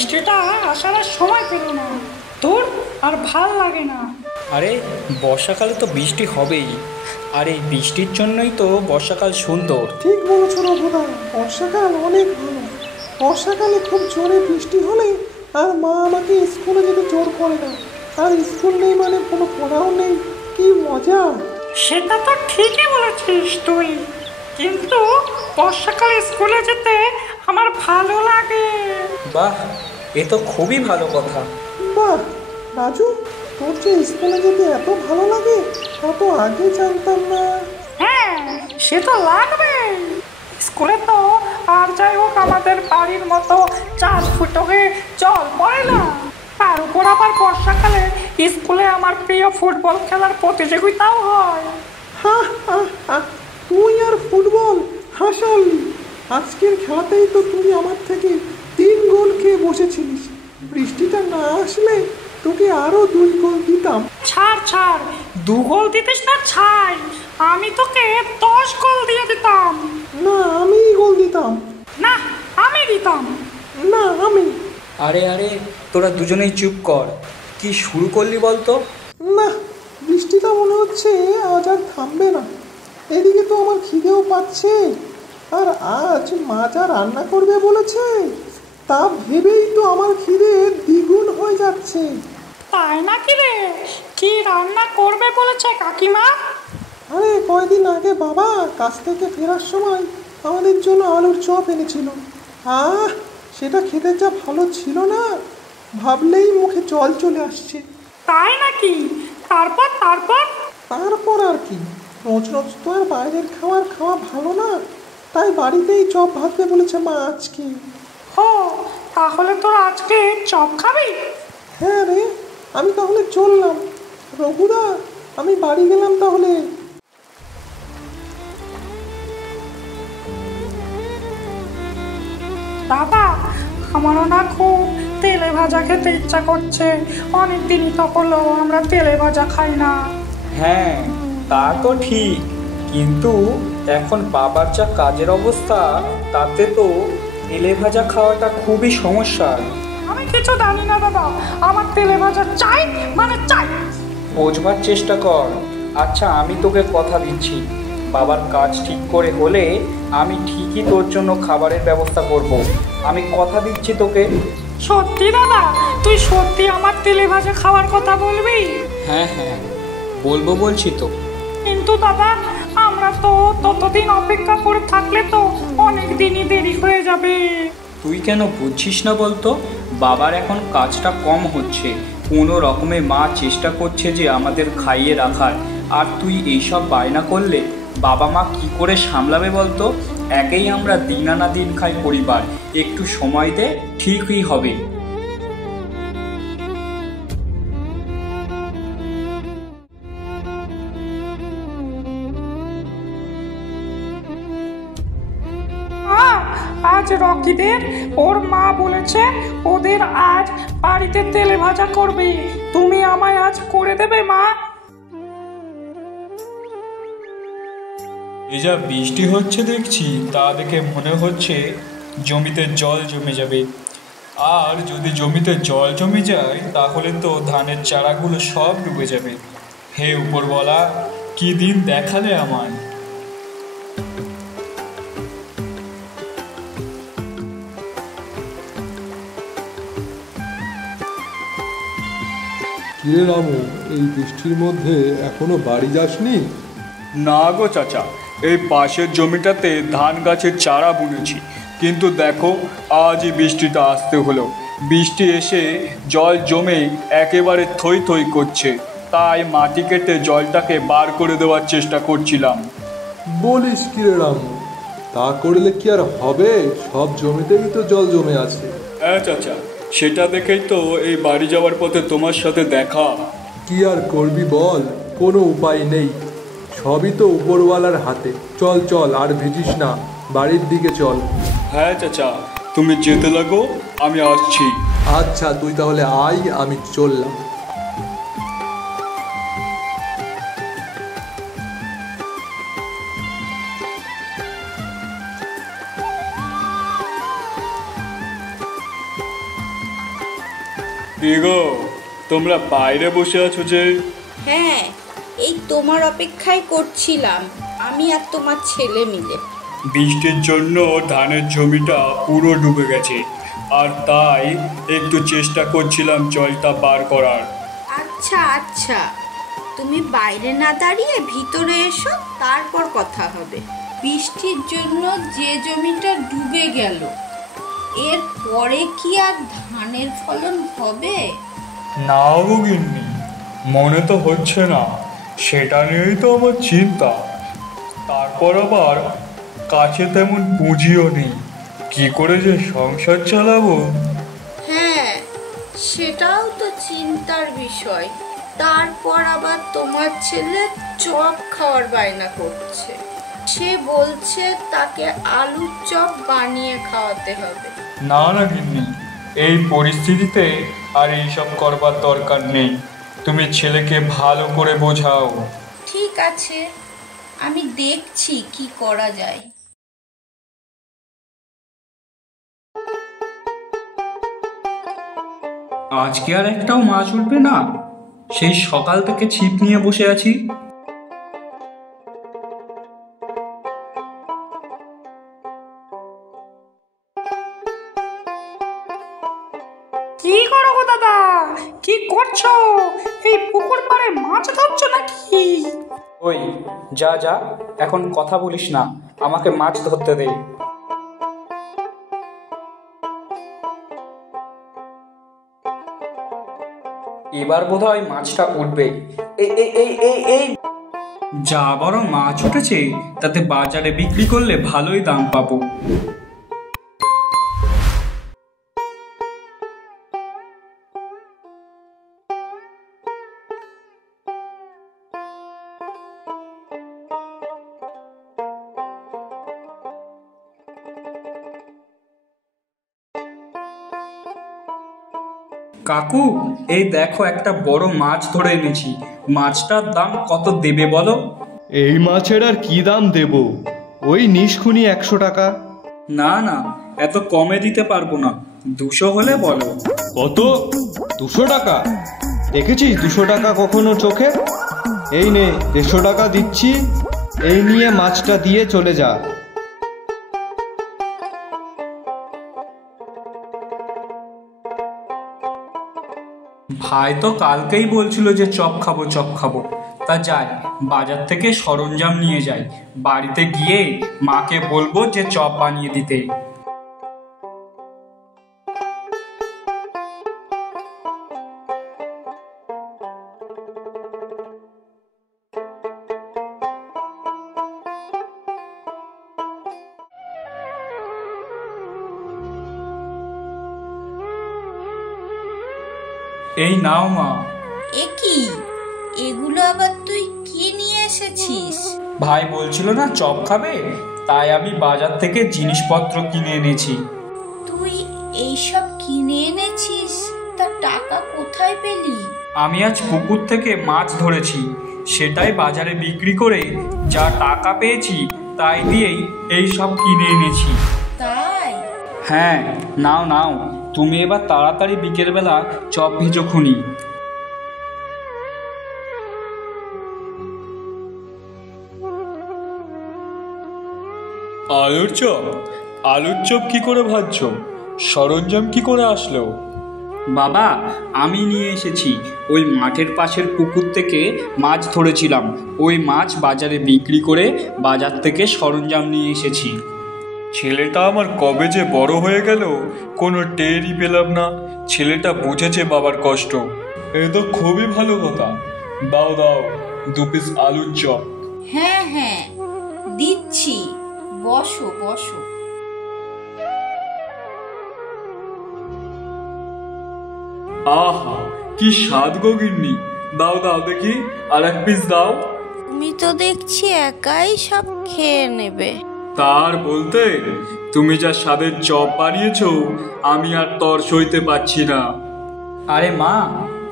বৃষ্টিটা আসার আর সময় পেল না। তোর আর ভাল লাগে না। আরে বর্ষাকালে তো বৃষ্টি হবেই, আর এই বৃষ্টির জন্যই তো বর্ষাকাল সুন্দর। ঠিক বলেছো রঘুদা, বর্ষাকাল অনেক ভালো। বর্ষাকালে খুব জোরে বৃষ্টি হলে আর মা আমাকে স্কুলে যেতে জোর করে না, আর স্কুল নেই মানে কোনো পড়াও নেই, কি মজা। সেটা তো ঠিকই বলেছিস তুই, কিন্তু বর্ষাকালে স্কুলে যেতে আমার ভালো লাগে। বাহ, এ তো খুবই ভালো কথা। বাহ রাজু, তোর যে স্কুলে যেতে এত ভালো লাগে তা তো আগে জানতাম না। হ্যাঁ, সে তো লাগবে। স্কুলে তো আর যাই হোক আমাদের বাড়ির মতো 4 ফুট হয়ে জল পড়ে না। তার উপর আবার বর্ষাকালে স্কুলে আমার প্রিয় ফুটবল খেলার প্রতিযোগিতাও হয়। হা হা হা, তুই আর ফুটবল হাসালি। আজকের খেলাতেই তো তুই আমার থেকে 3 গোল খেয়ে বসেছিলিস। বৃষ্টিটা না আসলে তোকে আরো 2 গোল দিতাম। ছাড় ছাড়, 2 গোল দিতিস না ছাই, আমি তোকে 10 গোল দিয়ে দিতাম। না, আমি গোল দিতাম। না, আমি দিতাম। না, আমি। আরে আরে, তোরা দুজনেই চুপ কর। কি শুরু করলি বলতো? না, বৃষ্টিটা মনে হচ্ছে আজ আর থামবে না। এদিকে তো আমার খিদেও পাচ্ছে, আর আজ মা যা রান্না করবে বলেছে তা ভেবেই তো আমার খিদে দ্বিগুণ হয়ে যাচ্ছে। তাই নাকি রে? কি রান্না করবে বলেছে কাকিমা? আরে কয়দিন আগে বাবা কাছ থেকে ফেরার সময় আমাদের জন্য আলুর চপ এনেছিল। সেটা খেতে যা ভালো ছিল না, ভাবলেই মুখে জল চলে আসছে। তাই নাকি? তারপর তারপর তারপর আর কি, রোজ রোজ তো আর বাইরের খাওয়া ভালো না, তাই বাড়িতেই চপ ভাজতে বলেছে মা আজকে। ও, তাহলে তোর আজকে চপ খাবি? হ্যাঁ রে, আমি তাহলে চললাম। রঘুদা, আমি বাড়ি গেলাম তাহলে। বাবা, আমারও না খুব তেলে ভাজা খেতে ইচ্ছা করছে। অনেক দিনই তো হলো আমরা তেলে ভাজা খাই না। হ্যাঁ, তা তো ঠিক, কিন্তু এখন বাবার যা কাজের অবস্থা, তাতে তো তেলে ভাজা খাওয়াটা খুবই সমস্যা। আমি কিছু জানি না বাবা, আমার তেলে ভাজা চাই মানে চাই। বোঝবার চেষ্টা কর। আচ্ছা, আমি তোকে কথা দিচ্ছি, বাবার কাজ ঠিক করে হলে আমি ঠিকই তোর জন্য খাবারের ব্যবস্থা করব। আমি কথা দিচ্ছি তোকে। সত্যি দাদা? তুই সত্যি আমার তেলে ভাজা খাওয়ার কথা বলবি? হ্যাঁ হ্যাঁ, বলবো বলছি তো। কিন্তু দাদা, আমরা তো ততদিন অপেক্ষা করে থাকলে তো অনেক দিনই দেরি হয়ে যাবে। তুই কেন বুঝছিস না বলতো? বাবার এখন কাজটা কম হচ্ছে, কোনো রকমে মা চেষ্টা করছে যে আমাদের খাইয়ে রাখার, আর তুই এইসব বায়না করলে বাবা মা কি করে সামলাবে বলতো? একেই আমরা দিন আনা দিন খাই পরিবার, একটু সময় দে, ঠিকই হবে। আজ রকিদের ওর মা বলেছে ওদের আজ বাড়িতে তেলে ভাজা করবে। তুমি আমায় আজ করে দেবে মা? এ যা বৃষ্টি হচ্ছে দেখছি, তা দেখে মনে হচ্ছে জমিতে জল জমে যাবে। আর যদি জমিতে জল জমে যায় তাহলে তো ধানের চারাগুলো সব ডুবে যাবে। হে উপরওয়ালা, কি দিন দেখালে আমায়। কিরে রামু, এই বৃষ্টির মধ্যে এখনো বাড়ি যাসনি? না গো চাচা, এই পাশের জমিটাতে ধান গাছের চারা বুনেছি, কিন্তু দেখো আজই বৃষ্টিটা আসতে হলো। বৃষ্টি এসে জল জমে একেবারে থই থই করছে, তাই মাটি কেটে জলটাকে বার করে দেওয়ার চেষ্টা করছিলাম। বলিস কিরে রামু, তা করলে কি আর হবে? সব জমিতেই তো জল জমে আছে। হ্যাঁ চাচা, সেটা দেখেই তো এই বাড়ি যাওয়ার পথে তোমার সাথে দেখা। কি আর করবি বল, কোনো উপায় নেই, সবই তো উপরওয়ালার হাতে। চল চল, আর ভিজিস না, বাড়ির দিকে চল। হ্যাঁ চাচা, তুমি যেতে লাগো, আমি আসছি। আচ্ছা, তুই তাহলে আয়, আমি চললাম। কি গো, তোমরা বাইরে বসে আছো যে? হ্যাঁ, এই তোমার অপেক্ষায় করছিলাম, আমি আর তোমার ছেলে মিলে। বৃষ্টির জন্য ধানের জমিটা পুরো ডুবে গেছে, আর তাই একটু চেষ্টা করছিলাম জলটা বার করার। আচ্ছা আচ্ছা, তুমি বাইরে না দাঁড়িয়ে ভিতরে এসো, তারপর কথা হবে। বৃষ্টির জন্য যে জমিটা ডুবে গেল, এর পরে কি আর ধানের ফলন হবে? না গো গিন্নি, মনে তো হচ্ছে না, সেটা নিয়েই তো আমার চিন্তা। তারপর আবার কাছে তেমন পুঁজিও নেই, কি করে যে সংসার চালাবো। হ্যাঁ, সেটাও তো চিন্তার বিষয়। তারপর আবার তোমার ছেলে চপ খাওয়ার বায়না করছে, সে বলছে তাকে আলুর চপ বানিয়ে খাওয়াতে হবে। না না গিন্নি, এই পরিস্থিতিতে আর এইসব করবার দরকার নেই। তুমি ছেলেকে ভালো করে বোঝাও। ঠিক আছে, আমি দেখছি কি করা যায়। আজকে আর একটাও মাছ উঠবে না? সেই সকাল থেকে ছিপ নিয়ে বসে আছি। কি করো গো দাদা? কি করছো? এই পুকুর পাড়ে মাছ ধরছো নাকি? ওই যা যা, এখন কথা বলিস না, আমাকে মাছ ধরতে দে। এবার বোধহয় মাছটা উঠবে। এই এই এই এই এই যা বড় মাছ উঠেছে, তাতে বাজারে বিক্রি করলে ভালোই দাম পাবো। কাকু, এই দেখো একটা বড় মাছ ধরে এনেছি। মাছটার দাম কত দেবে বলো? এই মাছের আর কি দাম দেব? ওই নিষ্কুনি 100 টাকা। না না, এত কমে দিতে পারবো না, 200 হলে বলো। কত? 200 টাকা? দেখেছিস 200 টাকা কখনো চোখে? এই নে 150 টাকা দিচ্ছি, এই নিয়ে মাছটা দিয়ে চলে যা। ভাই তো কালকেই বলছিল যে চপ খাবো চপ খাবো। তা যাই, বাজার থেকে সরঞ্জাম নিয়ে যাই, বাড়িতে গিয়ে মাকে বলবো যে চপ বানিয়ে দিতে। এই নাও মা। এ কি, এগুলো আবার তুই কি নিয়ে এসেছিস? ভাই বলছিল না চপ খাবে, তাই আমি বাজার থেকে জিনিসপত্র কিনে এনেছি। তুই এইসব কিনে এনেছিস? তা টাকা কোথায় পেলি? আমি আজ পুকুর থেকে মাছ ধরেছি, সেটাই বাজারে বিক্রি করে যা টাকা পেয়েছি তাই দিয়েই এই সব কিনে এনেছি। তাই? হ্যাঁ, নাও নাও, তুমি এবার তাড়াতাড়ি বিকেলবেলা চপ ভেজো খুনি। আলুর চপ? আলুর চপ কি করে ভাজছো? সরঞ্জাম কি করে আসলো? বাবা, আমি নিয়ে এসেছি, ওই মাঠের পাশের পুকুর থেকে মাছ ধরেছিলাম, ওই মাছ বাজারে বিক্রি করে বাজার থেকে সরঞ্জাম নিয়ে এসেছি। ছেলেটা আমার কবে যে বড় হয়ে গেল, কোনো টেরই পেলাম না। ছেলেটা বুঝেছে বাবার কষ্ট, এ তো খুবই ভালো কথা। দাও দাও 2 পিস আলুর চপ। হ্যাঁ হ্যাঁ, দিচ্ছি, বসো বসো। আহা, কি স্বাদ গো গিন্নি, দাও দাও দেখি, আর 1 পিস দাও। তুমি তো দেখছি একাই সব খেয়ে নেবে। তার বলতে, তুমি যা স্বাদের চপ বানিয়েছো, আমি আর তর সইতে পারছি না। আরে মা,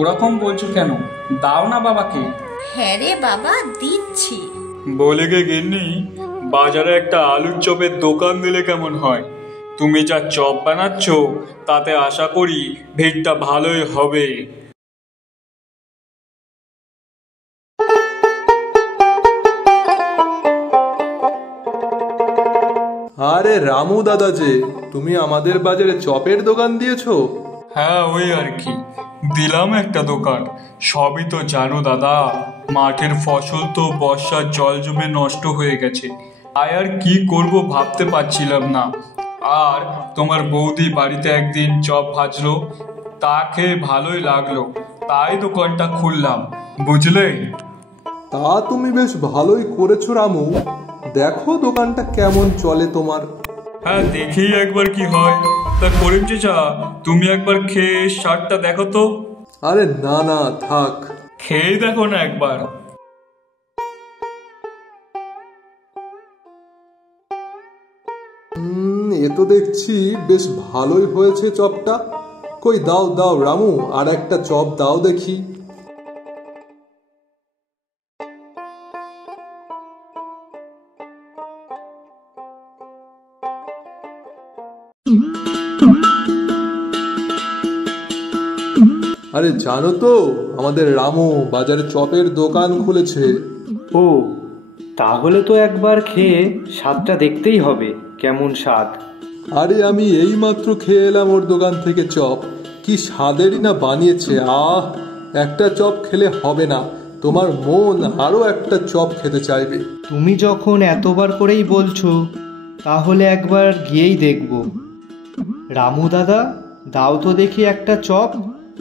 ওরকম বলছো কেন? দাও না বাবাকে। হ্যাঁ রে বাবা, দিচ্ছি। বলে গে গিন্নি, বাজারে একটা আলুর চপের দোকান দিলে কেমন হয়? তুমি যা চপ বানাচ্ছ তাতে আশা করি ভিড়টা ভালোই হবে। আরে রামু দাদা যে, তুমি আমাদের বাজারে চপের দোকান দিয়েছো? হ্যাঁ, ওই আর কি, দিলাম একটা দোকান। সবই তো জানো দাদা, মাঠের ফসল তো বর্ষার জল জমে নষ্ট হয়ে গেছে, আর কি করব ভাবতে পারছিলাম না। আর তোমার বৌদি বাড়িতে একদিন চপ ভাজলো, তা খেয়ে ভালোই লাগলো, তাই দোকানটা খুললাম, বুঝলে? তা তুমি বেশ ভালোই করেছো রামু। দেখো দোকানটা কেমন চলে তোমার। হ্যাঁ, দেখি একবার কি হয়। তা করিম চেঁচা, তুমি একবার খেয়ে স্বাদটা দেখো তো। আরে না না, থাক, খেয়ে দেখো না একবার। এ তো দেখছি বেশ ভালোই হয়েছে চপটা। কই দাও দাও রামু, আর একটা চপ দাও দেখি। আরে জানো তো, আমাদের রামু বাজারে চপের দোকান খুলেছে। ও, তাহলে তো একবার খেয়ে স্বাদটা দেখতেই হবে, কেমন স্বাদ। আরে আমি এইমাত্র খেয়ে এলাম ওর দোকান থেকে চপ, কি স্বাদেরই না বানিয়েছে। একটা চপ খেলে হবে না, তোমার মন আরো একটা চপ খেতে চাইবে। তুমি যখন এতবার করেই বলছো, তাহলে একবার গিয়েই দেখব। রামু দাদা, দাও তো দেখি একটা চপ,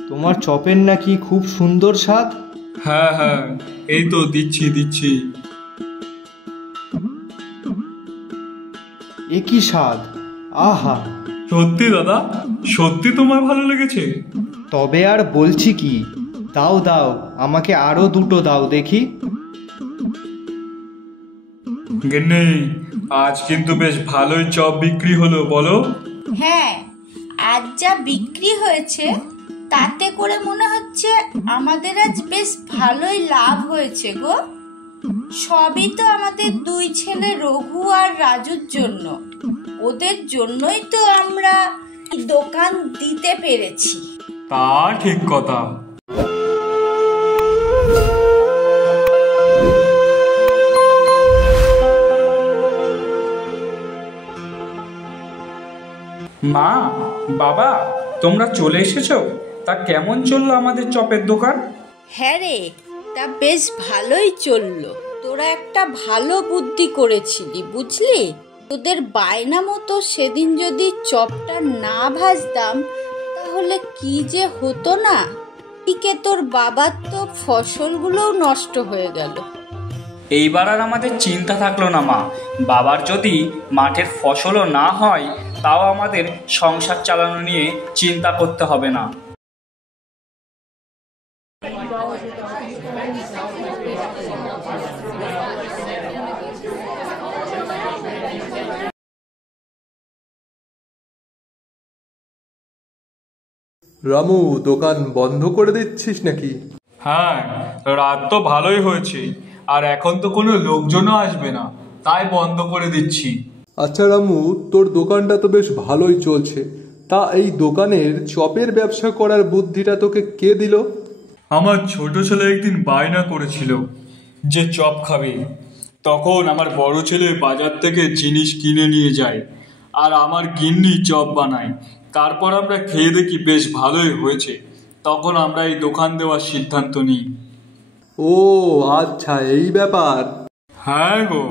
তোমার চপের নাকি খুব সুন্দর স্বাদ। হ্যাঁ হ্যাঁ, এই তো দিচ্ছি দিচ্ছি। এ কি স্বাদ, আহা! সত্যি দাদা, সত্যি তোমার ভালো লেগেছে? তবে আর বলছি কি, দাও দাও, আমাকে আরো দুটো দাও দেখি। গিন্নি, আজ কিন্তু বেশ ভালোই চপ বিক্রি হলো, বলো? হ্যাঁ, আজ যা বিক্রি হয়েছে তাতে করে মনে হচ্ছে আমাদের আজ বেশ ভালোই লাভ হয়েছে গো। সবই তো আমাদের দুই ছেলে রঘু আর রাজুর জন্য। ওদের জন্যই তো আমরা দোকান দিতে পেরেছি। তা ঠিক কথা। মা, বাবা, তোমরা চলে এসেছো? তা কেমন চললো আমাদের চপের দোকান? হ্যাঁ রে, তা বেশ ভালোই চললো। তোরা একটা ভালো বুদ্ধি করেছিলি, বুঝলি? তোদের বায়না মতো সেদিন যদি চপটা না ভাজতাম তাহলে কি যে হতো না। এদিকে তোর বাবার তো ফসলগুলোও নষ্ট হয়ে গেল। এইবার আর আমাদের চিন্তা থাকলো না মা। বাবার যদি মাঠের ফসলও না হয়, তাও আমাদের সংসার চালানো নিয়ে চিন্তা করতে হবে না। রামু, দোকান বন্ধ করে দিচ্ছিস নাকি? হ্যাঁ, রাত তো ভালোই হয়েছে, আর এখন তো কোনো লোকজনও আসবে না, তাই বন্ধ করে দিচ্ছি। আচ্ছা রামু, তোর দোকানটা তো বেশ ভালোই চলছে, তা এই দোকানের চপের ব্যবসা করার বুদ্ধিটা তোকে কে দিল? আমার ছোট ছেলে একদিন বায়না করেছিল যে চপ খাবে। তখন আমার বড় ছেলে বাজার থেকে জিনিস কিনে নিয়ে যায়, আর আমার গিন্নি চপ বানায়। তারপর আমরা খেয়ে দেখি বেশ ভালোই হয়েছে, তখন আমরা এই দোকান দেওয়ার সিদ্ধান্ত নিই। ও আচ্ছা, এই ব্যাপার। হ্যাঁ গো।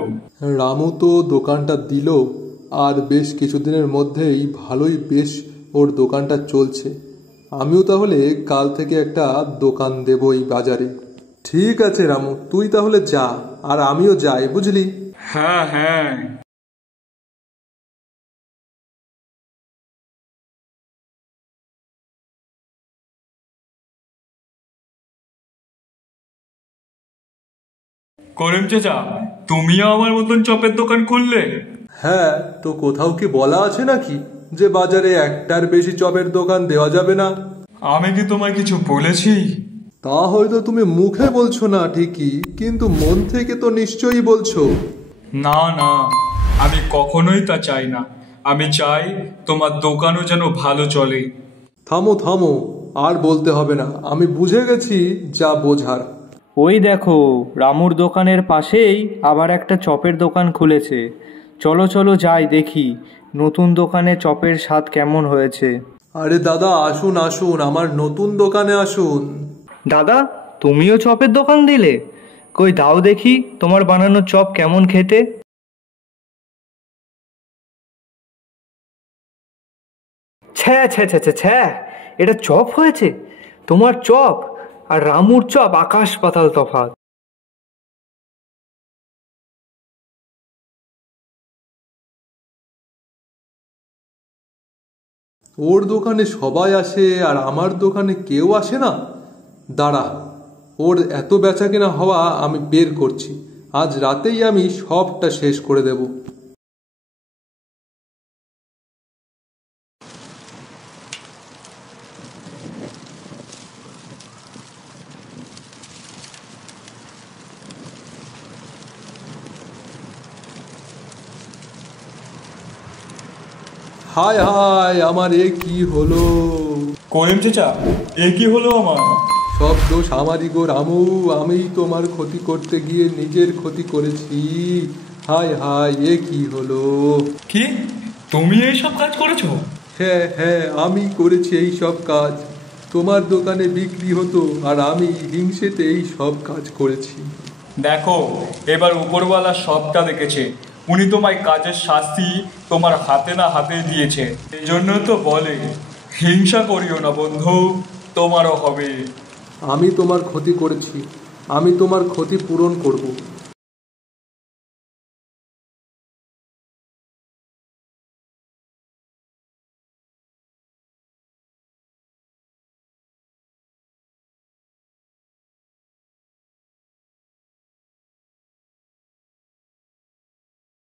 রামু তো দোকানটা দিল, আর বেশ কিছুদিনের মধ্যেই ভালোই বেশ ওর দোকানটা চলছে। আমিও তাহলে কাল থেকে একটা দোকান দেব এই বাজারে। ঠিক আছে রামু, তুই তাহলে যা, আর আমিও যাই, বুঝলি? হ্যাঁ হ্যাঁ। করিম চাচা, তুমিও আমার মতন চপের দোকান খুললে? হ্যাঁ, তো কোথাও কি বলা আছে নাকি যে বাজারে একটার বেশি চপের দোকান দেওয়া যাবে না? আমি কি তোমায় কিছু বলেছি? তা হয়তো তুমি মুখে বলছো না ঠিকই, কিন্তু মন থেকে তো নিশ্চয়ই বলছো। না না, আমি কখনোই তা চাই না। আমি চাই তোমার দোকানও যেন ভালো চলে। থামো থামো, আর বলতে হবে না, আমি বুঝে গেছি যা বোঝার। ওই দেখো, রামুর দোকানের পাশেই আবার একটা চপের দোকান খুলেছে। চলো চলো যাই দেখি নতুন দোকানে চপের স্বাদ কেমন হয়েছে। আরে দাদা, আসুন আসুন, আমার নতুন দোকানে আসুন। দাদা, তুমিও চপের দোকান দিলে? কই দাও দেখি তোমার বানানো চপ কেমন খেতে। ছ্যা ছ্যা ছ্যা ছ্যা ছ্যা, এটা চপ হয়েছে? তোমার চপ আর রামুর চপ আকাশ পাতাল তফাৎ। ওর দোকানে সবাই আসে আর আমার দোকানে কেউ আসে না? দাঁড়া, ওর এত বেচাকেনা হওয়া আমি বের করছি। আজ রাতেই আমি সবটা শেষ করে দেব। হায় হায়, আমার এ কি হলো? করিম চাচা, এ কি হলো আমার? সব দোষ আমারই গো রামু, আমি তোমার ক্ষতি করতে গিয়ে নিজের ক্ষতি করেছি। হায় হায়, এ কি হলো? কি, তুমি এইসব কাজ করেছো? হ্যাঁ হ্যাঁ, আমি করেছি এই সব কাজ। তোমার দোকানে বিক্রি হতো আর আমি হিংসেতে এই সব কাজ করেছি। দেখো, এবার উপরওয়ালা সবটা দেখেছে। উনি তোমায় কাজের শাস্তি তোমার হাতে না হাতে দিয়েছে। এই জন্য তো বলে হিংসা করিও না বন্ধু, তোমারও হবে। আমি তোমার ক্ষতি করেছি, আমি তোমার ক্ষতি পূরণ করব।